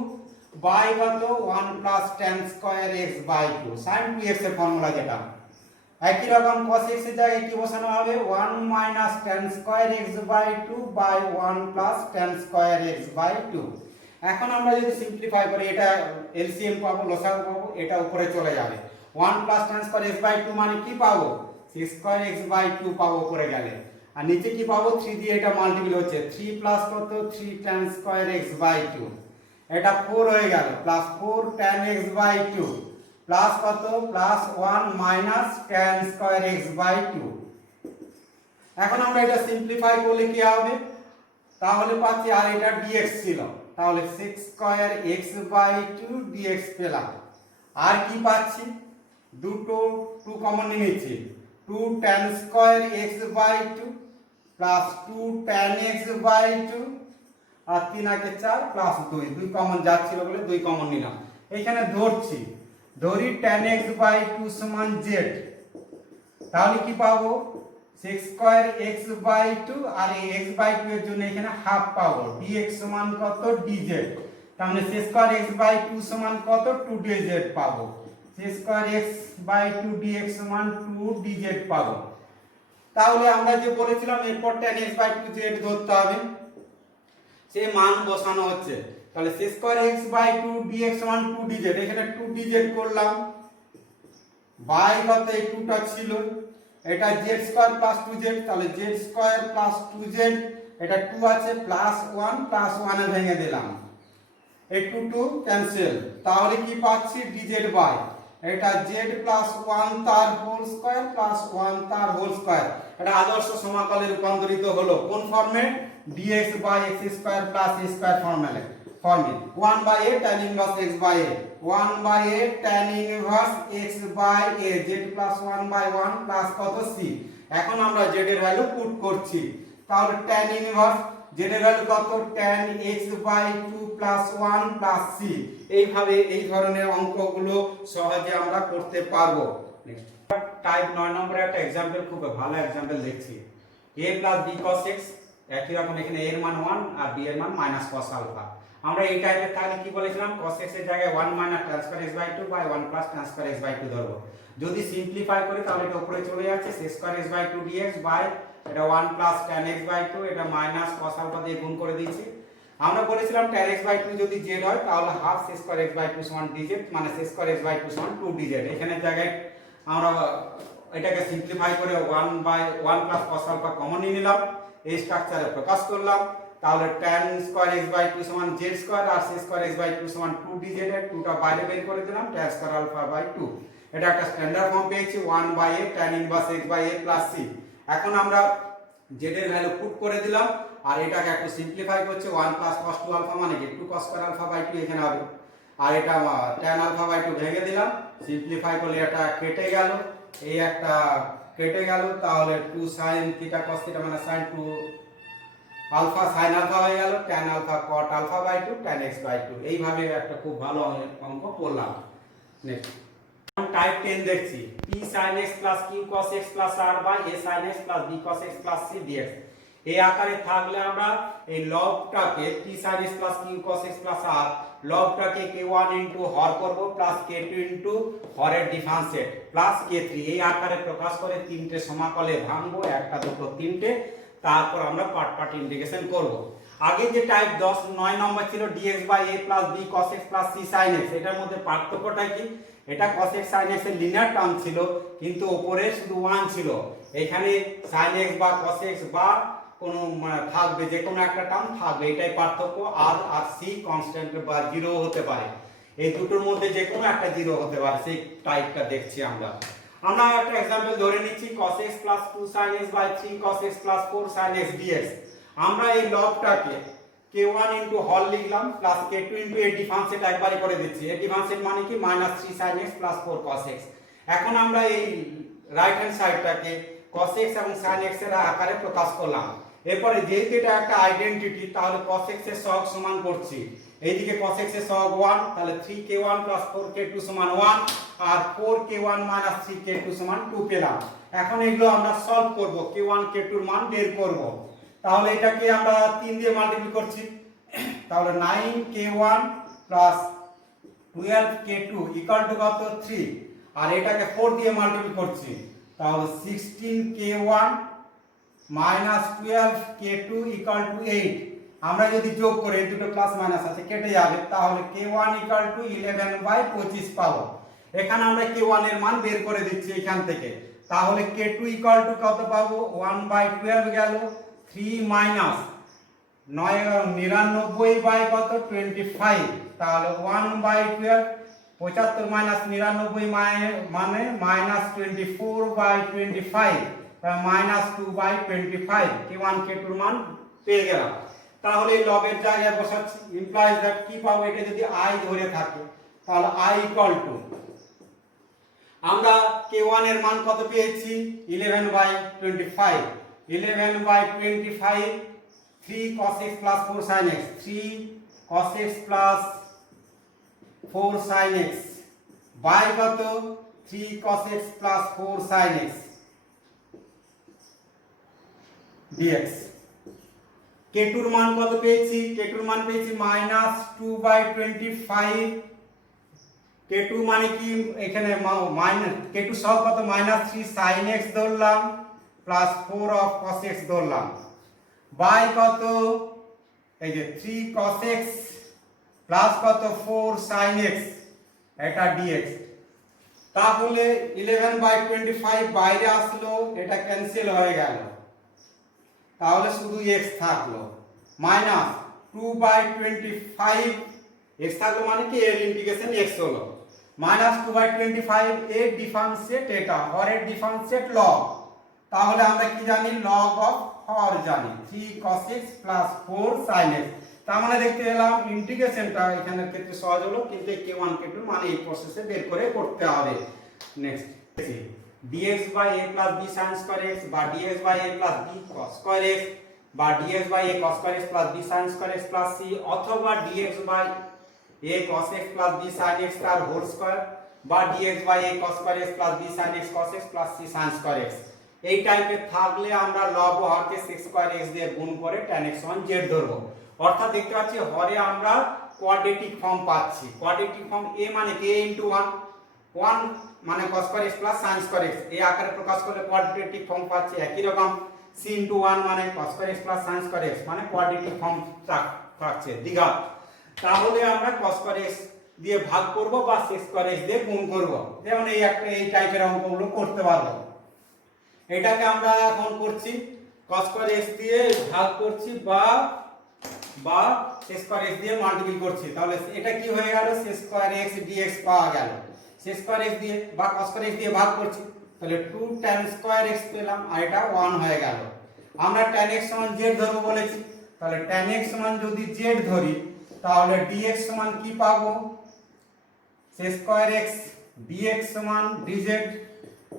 বাই কত 1 plus tan square x by 2 sin 2x এর ফর্মুলা যেটা। একই রকম cos x এর জায়গায় কি বসানো হবে 1 minus tan square x by 2 by 1 plus tan square x by 2। এখন আমরা যদি সিম্পলিফাই করি এটা এলসিএম পাবো, লসাগু পাবো, এটা উপরে চলে যাবে। 1 plus tan square x by 2 মানে কি পাবো, sec স্কয়ার x বাই 2 পাবো উপরে গেলে। আর নিচে কি পাবো, 3 দিয়ে এটা মাল্টিপ্লাই হচ্ছে, 3 প্লাস কত 3 tan স্কয়ার x বাই 2, এটা 4 হয়ে গেল, plus 4 tan x by 2 plus কত plus 1 minus tan square x by 2। এখন আমরা এটা সিম্পলিফাই করলে কি হবে, তাহলে পাচ্ছি আর এটা dx ছিল, তাহলে sec square x by 2 dx পেলাম। আর কি পাচ্ছি, দুটো 2 কমন নিয়েছি, 2 tan square x by 2 plus 2 tan x by 2 আর 3 আগে 4 প্লাস 2 কমন যাচ্ছিল বলে 2 কমন নিলাম। এখানে ধরছি, ধরি tan x বাই 2 সমান z, তাহলে কি পাবো sec স্কয়ার x বাই 2 আর এই x বাই 2 এর জন্য এখানে হাফ পাবো, dx সমান কত dz, তাহলে sec স্কয়ার x বাই 2 সমান কত 2dz পাবো, sec square x by 2 dx সমান 2dz পাবো। তাহলে আমরা যে বলেছিলাম এরপর tan x বাই 2 z ধরতে হবে, সেই মান বসানো হচ্ছে। তাহলে sec square x by 2 dx সমান 2dz, এখানে 2dz করলাম, বাই কত এই 2 টা ছিল, এটা z স্কয়ার প্লাস 2z, তাহলে z স্কয়ার প্লাস 2z, এটা 2 আছে প্লাস 1 প্লাস 1 এ ভেঙে দিলাম, এই 2 2 ক্যান্সেল, তাহলে কি পাচ্ছি dz বাই এটা z প্লাস 1 তার হোল স্কয়ার প্লাস 1 তার হোল স্কয়ার। এটা আদর্শ সমাকলে রূপান্তরিত হলো কোন ফর্মে, dx by x square plus a square ফর্মে 1 by a tan inverse x by a, 1 by a tan inverse x by a, z plus 1 by 1 plus কত c। এখন আমরা z এর ভ্যালু পুট করছি, তাহলে tan ইনভার্স z এর value কত tan x by 2 plus 1 plus c। এইভাবে এই ধরনের অঙ্কগুলো সহজে আমরা করতে পারবো। নেক্সট টাইপ 9 নম্বরের একটা एग्जांपल, খুব ভালো एग्जांपल দেখছি, a plus b cos x, একই রকম এখানে a এর মান 1 আর b এর মান মাইনাস cos আলফা। আমরা এই টাইপের তাহলে কি বলেছিলাম, cos x এর জায়গায় 1 minus tan square x by 2 by 1 plus tan square x by 2 ধরব। যদি সিম্পলিফাই করি তাহলে এটা উপরে চলে যাচ্ছে, sec square x by 2 dx by এটা 1 প্লাস tan x বাই 2, এটা মাইনাস cos আলফা দিয়ে গুণ করে দিয়েছি। আমরা বলেছিলাম tan x বাই 2 যদি z হয় তাহলে half sec square x by 2 সমান dz, মানে sec স্কয়ার x বাই 2 সমান 2dz। এখানে জায়গায় আমরা এটাকে সিম্পলিফাই করে 1 by 1 plus cos alpha common নিয়ে নিলাম, এই স্ট্রাকচারে প্রকাশ করলাম, তাহলে tan স্কয়ার x বাই 2 সমান z স্কয়ার আর sec স্কয়ার x বাই 2 সমান 2dz, এর 2 টা বাইরে বের করে দিলাম, tan স্কয়ার আলফা বাই 2। এটা একটা স্ট্যান্ডার্ড ফর্ম পেয়েছি 1 by a tan inverse x by a plus c। এখন আমরা z এর ভ্যালু পুট করে দিলাম, আর এটাকে একটু সিম্পলিফাই করছে, 1 প্লাস cos 2 আলফা মানে কি 2 cos স্কয়ার আলফা বাই 2 এখানে হবে, আর এটা tan আলফা বাই 2 ভেঙে দিলাম, সিম্পলিফাই করলে এটা কেটে গেল, এই একটা কেটে গেল, তাহলে 2 sin থিটা cos থিটা মানে sin 2 আলফা sin আলফা হয়ে গেল, tan alpha cot alpha by 2 tan x by 2। এইভাবে একটা খুব ভালো অঙ্ক করলাম। নেক্সট টাইপ 10 দেখছি, p sin x plus q cos x plus r by a sin x plus b cos x plus c dx। এই আকারে থাকলে আমরা এই লবটাকে p sin x plus q cos x plus r লবটাকে k1 into হর করব plus k2 into হরের ডিফারেন্সিয়েট প্লাস k3 এই আকারে প্রকাশ করে তিনটে সমাকলে ভাঙবো, একটা দুটো তিনটে, তারপর আমরা পার্ট পার্ট ইন্টিগ্রেশন করব। আগে যে টাইপ 9 নম্বর ছিল dx by a plus b cos x plus c sin x, এটার মধ্যে পার্থক্যটা কি? এটা cos x sin x এর লিনিয়ার টার্ম ছিল, কিন্তু উপরে শুধু 1 ছিল। এখানে sin x বা cos x বা কোনো থাকবে, যে কোনো একটা টার্ম থাকবে, এটাই পার্থক্য। আর c কনস্ট্যান্ট বা জিরো হতে পারে, এই দুটোর মধ্যে যে কোনো একটা জিরো হতে পারে, সেই টাইপটা দেখছি আমরা। আমরা একটা एग्जांपल ধরে নিচ্ছি cos x 2 sin x 3 cos x 4 sin x dx। আমরা এই লবটাকে k1 ইনটু হল লিখলাম প্লাস k2 ইনটু এর ডিফারেন্সিয়েট একবারই করে দিচ্ছি। এর ডিফারেন্সিয়েট মানে কি -3 sin x 4 cos x। এখন আমরা এই রাইট হ্যান্ড সাইডটাকে cos x এবং sin x এর আকারে প্রকাশ করলাম। এরপরে যেহেতু এটা একটা আইডেন্টিটি, তাহলে cos x এর সহগ সমান করছি, এইদিকে cos x এর সহগ 1, তাহলে 3k1 4k2 সমান 1 আর 4k1 3k2 সমান 2 পেলাম। এখন এগুলো আমরা সলভ করব, k1 k2 এর মান বের করব। তাহলে এটাকে আমরা 3 দিয়ে মাল্টিপ্লাই করছি, তাহলে 9k1 12k2 ইকুয়াল টু কত 3, আর এটাকে 4 দিয়ে মাল্টিপ্লাই করছি, তাহলে 16k1 12k2 ইকুয়াল টু 8। আমরা যদি যোগ করি, দুটো প্লাস মাইনাস আছে কেটে যাবে, তাহলে k1 ইকুয়াল টু 11/25 পাবো। এখানে আমরা k1 এর মান বের করে দিচ্ছি এখান থেকে, তাহলে k2 ইকুয়াল টু কত পাবো 1/12 গেল, 3 মাইনাস 99 বাই কত 25, তাহলে 1/12, 75 মাইনাস 99 মানে -24/25, -2/25, k1 k2 এর মান পেয়ে গেলাম। তাহলে এই লবের জায়গায় বসাচ্ছি, ইমপ্লাইজ দ্যাট কি পাবো, এটা যদি i ধরে থাকে তাহলে i ইকুয়াল টু, আমরা k1 এর মান কত পেয়েছি 11/25, 11/25 3 cos x 4 sin x, 3 cos x 4 sin x by কত 3 cos x 4 sin x dx। k2 এর মান কত পেয়েছি, k2 এর মান পেয়েছি -2/25, k2 মানে কি এখানে k2 সব কত -3 sin x ধরলাম প্লাস 4 অফ cos x ধরলাম বাই কত এই যে 3 cos x প্লাস কত 4 sin x এটা dx। তাহলে 11/25 বাইরে আসলো, এটা ক্যান্সেল হয়ে গেল, তাহলে শুধু x থাকলো, মাইনাস 2/25 x থাকলো মানে কি এর ইন্টিগ্রেশন x হলো, -2/25 এর ডিফারেন্সিয়েট এটা, হরের ডিফারেন্সিয়েট লগ, তাহলে আমরা কি জানি লগ অফ হর জানি 3 cos x 4 sin x। তার মানে দেখতে পেলাম ইন্টিগ্রেশনটা এখানের ক্ষেত্রে সহজ হলো, কিন্তু k1 k2 মানে এই প্রসেসে বের করে করতে হবে। Next dx by a plus b sin square x বা dx by a plus b cos square x বা dx by a cos square x plus b sin square x plus c, অথবা dx by a cos x plus b sin x তার whole square বা dx by a cos square x plus b sin x cos x plus c sin square x। এই টাইপের থাকলে আমরা লব ও হরকে sec square x দিয়ে গুণ করে tan x সমান z ধরব। অর্থাৎ দেখতে পাচ্ছি হরে আমরা কোয়াড্রেটিক ফর্ম পাচ্ছি, কোয়াড্রেটিক ফর্ম a মানে k * 1, 1 মানে cos square x plus sin square x, এই আকারে প্রকাশ করলে কোয়াড্রেটিক ফর্ম পাচ্ছি। একই রকম c * 1 মানে cos square x plus sin square x মানে কোয়াড্রেটিক ফর্ম থাকছে দ্বিঘাত। তাহলে আমরা cos square x দিয়ে ভাগ করব বা sec square x দিয়ে গুণ করব, যেমন এই টাইপের অঙ্কগুলো করতে পারবো। এটাকে আমরা এখন করছি cos square x দিয়ে ভাগ করছি বা sec square x দিয়ে মাল্টিপ্লাই করছি, তাহলে এটা কি হয়ে গেল sec square x dx পাওয়া গেল। sec square x দিয়ে বা cos square x দিয়ে ভাগ করছি, তাহলে 2 tan square x পেলাম, আর এটা 1 হয়ে গেল। আমরা tan x সমান z ধরব বলেছি, তাহলে tan x সমান যদি z ধরি, তাহলে dx সমান কি পাবো sec square x dx সমান dz।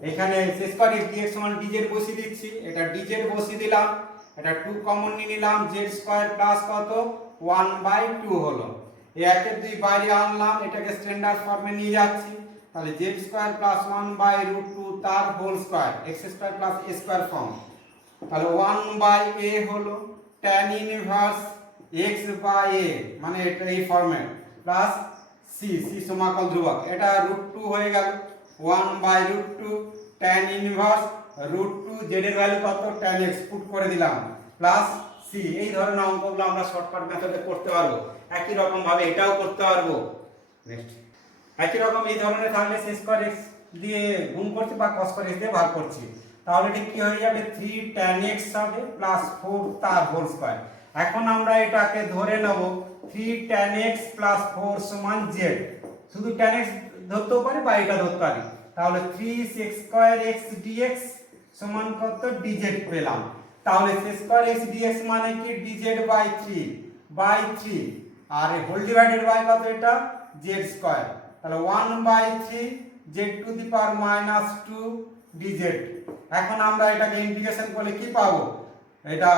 এখানে sec square x dx সমান dz বসিয়ে দিচ্ছি, এটা dz বসিয়ে দিলাম, এটা 2 কমন নিয়ে নিলাম, z স্কয়ার প্লাস কত 1/2 হলো। এই একের 2 বাইরে আনলাম, এটাকে স্ট্যান্ডার্ড ফর্মে নিয়ে যাচ্ছি, তাহলে z স্কয়ার প্লাস 1/√2 তার whole square x square plus a square form তাহলে 1/a হলো tan inverse x by a, মানে এটা এই ফরম্যাট, প্লাস c সমাকল ধ্রুবক, এটা √2 হয়ে গেল 1/√2 tan ইনভার্স √2 z এর ভ্যালু কত tan x পুট করে দিলাম, প্লাস c। এই ধরনের অঙ্কগুলো আমরা শর্টকাট মেথডে করতে পারবো। একই রকম ভাবে এটাও করতে পারবো। নেক্সট, একই রকম এই ধরনের থাকলে sec স্কয়ার x দিয়ে গুণ করছি বা cos স্কয়ার x দিয়ে ভাগ করছি, তাহলে এটা কি হয়ে যাবে 3 tan x হবে প্লাস 4 তার হোল স্কয়ার। এখন আমরা এটাকে ধরে নেব 3 tan x প্লাস 4 সমান z, শুধু tan x ধরতেও পারি বা এটা ধরতে পারি, তাহলে 3 sec স্কয়ার x dx সমান কত dz পেলাম। তাহলে sec স্কয়ার x dx মানে কি dz বাই 3 আর হোল ডিভাইডেড বাই কত এটা z স্কয়ার, তাহলে 1/3 z to the power -2 dz। এখন আমরা এটাকে ইন্টিগ্রেশন করলে কি পাবো, এটা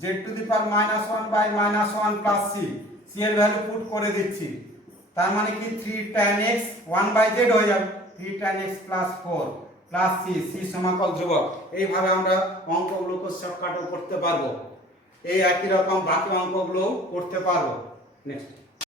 z to the power -1 by -1 plus c এর ভ্যালু পুট করে দিচ্ছি, তার মানে কি 3 tan x 1/z হয়ে যাবে 3 tan x plus 4 plus c সমাকল ধ্রুবক। এইভাবে আমরা অঙ্কগুলোকে শর্টকাটও করতে পারবো, এই একই রকম বাকি অঙ্কগুলোও করতে পারবো। নেক্সট।